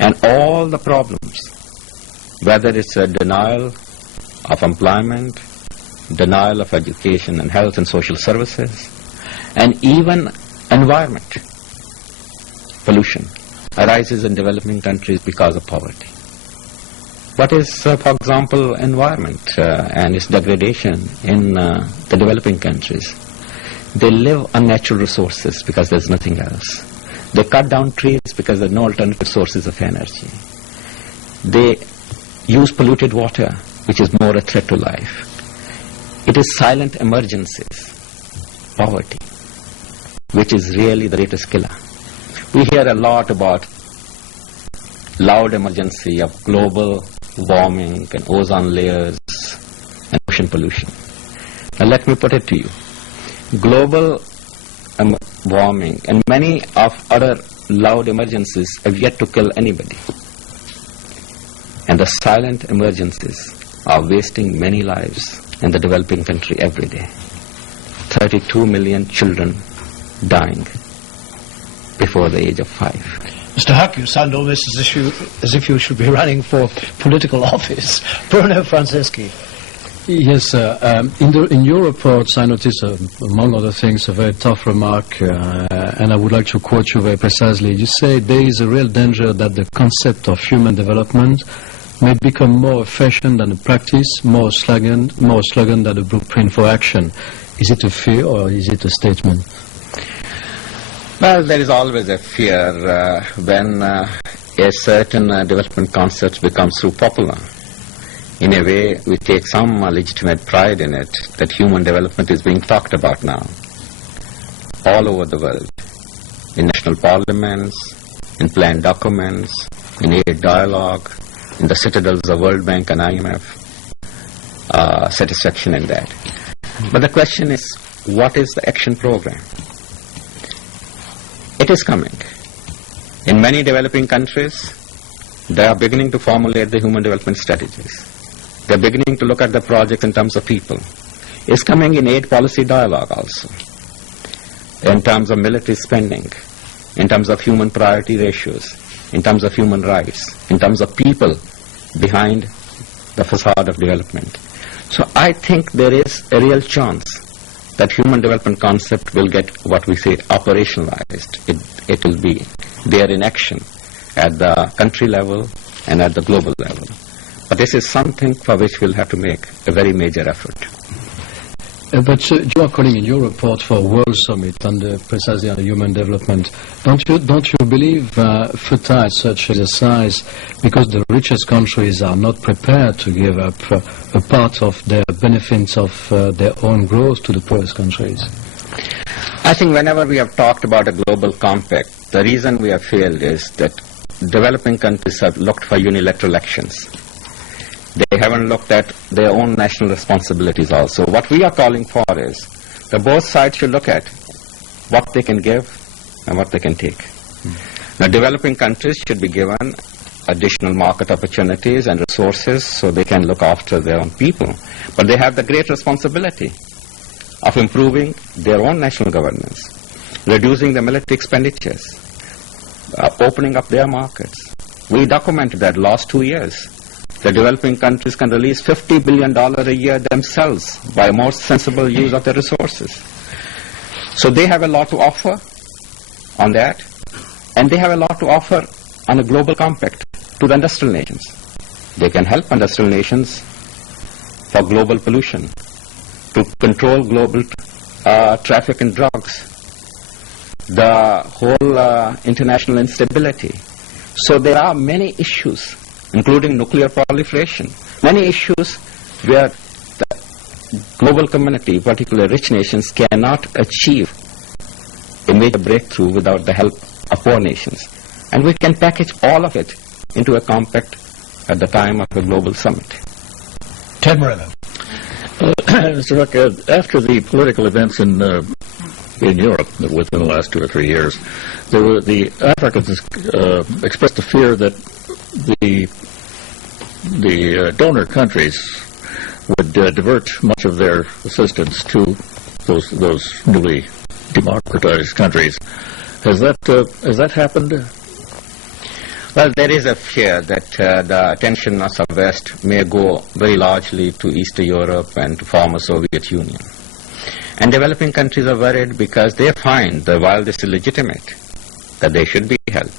And all the problems, whether it's a denial of employment, denial of education and health and social services, and even environment pollution arises in developing countries because of poverty. What is, for example, environment and its degradation in the developing countries? They live on natural resources because there's nothing else. They cut down trees because there are no alternative sources of energy. They use polluted water, which is more a threat to life. It is silent emergencies, poverty, which is really the greatest killer. We hear a lot about loud emergency of global warming and ozone layers and ocean pollution. Now let me put it to you. Global warming and many of other loud emergencies have yet to kill anybody. And the silent emergencies are wasting many lives in the developing country every day. 32 million children dying before the age of 5. Mr. Huck, you sound almost as if you should be running for political office. Bruno Franceschi. Yes, in your reports I noticed, among other things, a very tough remark, and I would like to quote you very precisely. You say there is a real danger that the concept of human development may become more a fashion than a practice, more a slogan than a blueprint for action. Is it a fear or is it a statement? Well, there is always a fear when a certain development concept becomes too popular. In a way, we take some legitimate pride in it, that human development is being talked about now, all over the world, in national parliaments, in planned documents, in aid dialogue, in the citadels of World Bank and IMF, satisfaction in that. But the question is, what is the action program? It is coming. In many developing countries, they are beginning to formulate the human development strategies. They are beginning to look at the projects in terms of people. It's coming in aid policy dialogue also, in terms of military spending, in terms of human priority ratios, in terms of human rights, in terms of people behind the facade of development. So I think there is a real chance that human development concept will get what we say operationalized. It will be there in action at the country level and at the global level. But this is something for which we'll have to make a very major effort. But you are calling in your report for a World Summit precisely on the human development. Don't you believe futile such exercise because the richest countries are not prepared to give up a part of their benefits of their own growth to the poorest countries? I think whenever we have talked about a global compact, the reason we have failed is that developing countries have looked for unilateral actions. They haven't looked at their own national responsibilities also. What we are calling for is that both sides should look at what they can give and what they can take. Now, developing countries should be given additional market opportunities and resources so they can look after their own people. But they have the great responsibility of improving their own national governance, reducing the military expenditures, opening up their markets. We documented that last 2 years. The developing countries can release $50 billion a year themselves by more sensible use of their resources. So they have a lot to offer on that, and they have a lot to offer on a global compact to the industrial nations. They can help industrial nations for global pollution, to control global traffic in drugs, the whole international instability. So there are many issues, including nuclear proliferation, many issues where the global community, particularly rich nations, cannot achieve a major breakthrough without the help of poor nations. And we can package all of it into a compact at the time of a global summit. Ted Moreno. Mr. Huck, after the political events in Europe within the last 2 or 3 years, the Africans expressed a fear that the donor countries would divert much of their assistance to those newly democratized countries. Has that happened? Well, there is a fear that the attention of the West may go very largely to Eastern Europe and to former Soviet Union. And developing countries are worried because they find that while this is legitimate, that they should be helped,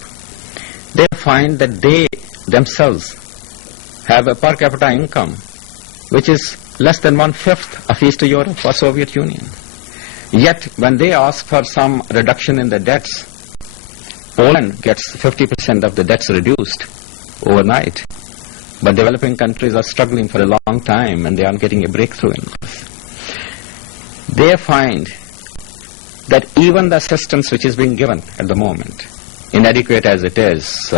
they find that they themselves have a per capita income which is less than 1/5 of Eastern Europe or Soviet Union. Yet, when they ask for some reduction in the debts, Poland gets 50% of the debts reduced overnight. But developing countries are struggling for a long time and they aren't getting a breakthrough in this. They find that even the assistance which is being given at the moment, inadequate as it is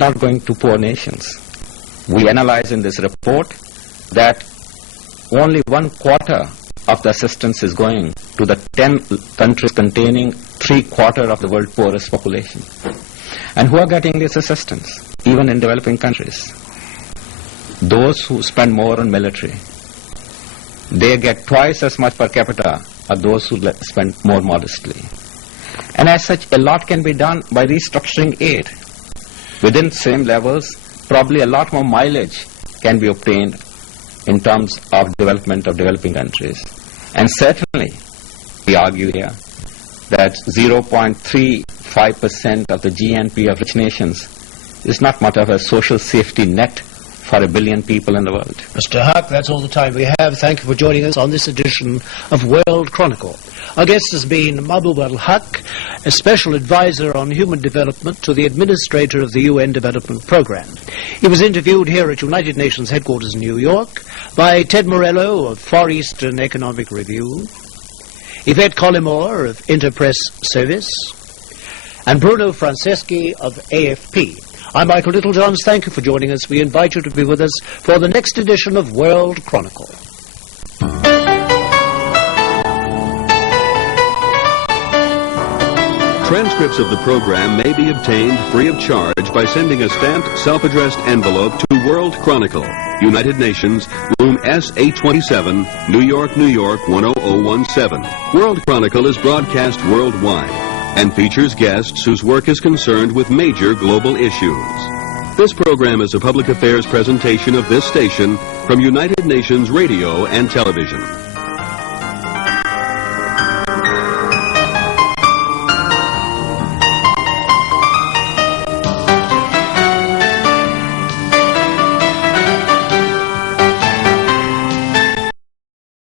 not going to poor nations. We analyze in this report that only 1/4 of the assistance is going to the 10 countries containing 3/4 of the world's poorest population. And who are getting this assistance? Even in developing countries. Those who spend more on military. They get twice as much per capita as those who spend more modestly. And as such, a lot can be done by restructuring aid. Within same levels, probably a lot more mileage can be obtained in terms of development of developing countries. And certainly, we argue here that 0.35% of the GNP of rich nations is not much of a social safety net for 1 billion people in the world. Mr. Huck, that's all the time we have. Thank you for joining us on this edition of World Chronicle. Our guest has been Mahbub al-Haq, a special advisor on human development to the administrator of the UN Development Programme. He was interviewed here at United Nations headquarters in New York by Ted Morello of Far Eastern Economic Review, Yvette Collymore of Interpress Service, and Bruno Franceschi of AFP. I'm Michael Littlejohns. Thank you for joining us. We invite you to be with us for the next edition of World Chronicle. Transcripts of the program may be obtained free of charge by sending a stamped, self-addressed envelope to World Chronicle, United Nations, Room S827, New York, New York 10017. World Chronicle is broadcast worldwide and features guests whose work is concerned with major global issues. This program is a public affairs presentation of this station from United Nations Radio and Television.